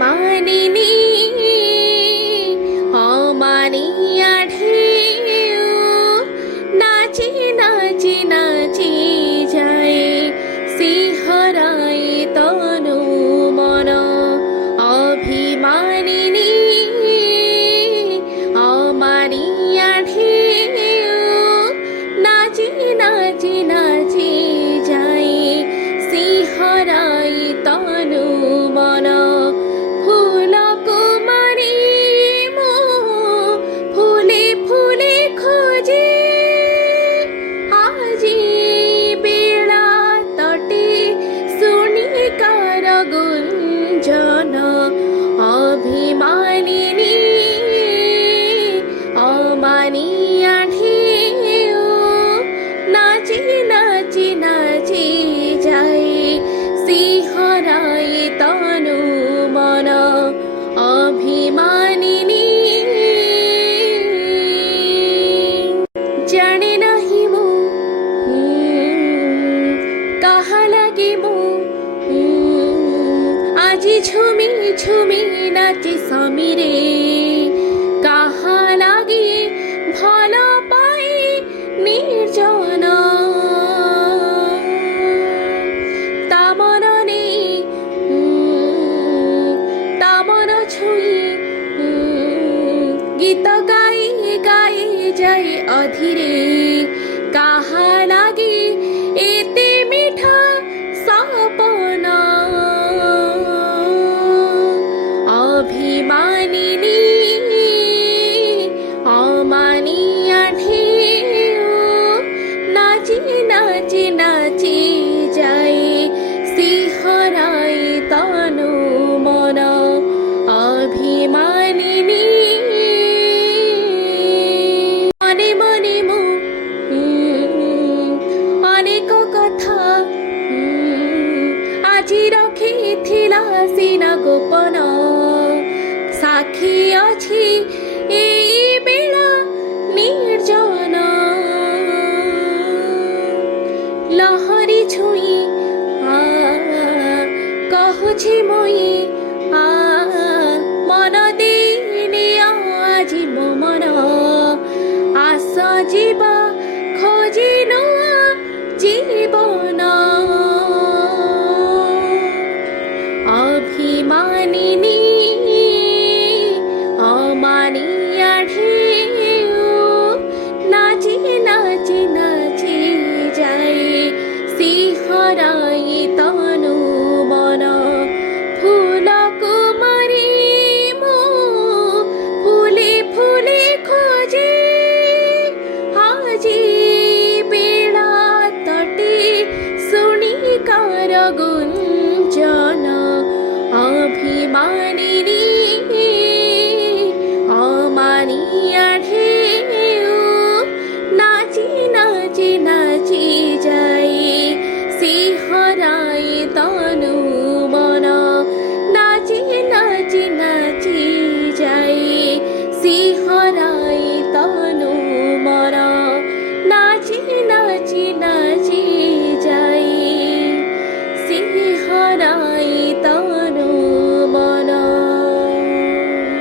অভিমানিনী অমানিয়া ঢেউ নাচি নাচি নাচি যায় শিহরায় তনু মন অভিমানিনী অমানিয়া ঢেউ নাচি নাচি নাচি যায় শিহরায় তনু মন ফুল কুমারী মো ফুলে ফুলে খোঁজে আজি বেড়া তটে শুনি কার গুঞ্জন অভিমানিনী অমানিয়া ঢেউ নাচি নাচি নাচি যায় শিহরায় তনু মন অভিমানিনী জানে নাহি মু কাহা লাগি মু আজি ঝুমি ঝুমি নাচি সমীরে কাহা লাগি ভাল পাই নির্জন তামন নেই তামন ছুঁই গীত গাই গাই যাই অধীরে কাহা লাগি এতে মিঠা সপন অভিমানিনী অমানিয়া ঢেউ নাচি নাচি নাচি যায় শিহরায় তনু মন অভিমানিনী মনে মনে মো অনেক কথা আজি রখিথিলা সিনা গোপন সাক্ষী অছি এই বেলা নির্জন লহরি ছুঁই কহুছি মুই মন দিনিয়া আজি মো মন আস জীব খোঁজি নূয়া জীবন অভিমানিনী অমানিয়া ঢেউ নাচি নাচি নাচি যায় শিহরায় তনু মন ফুল কুমারী মো ফুলে ফুলে খোঁজে আজি বেড়া তটে শুনি কার গুঞ্জন অভিমানিনী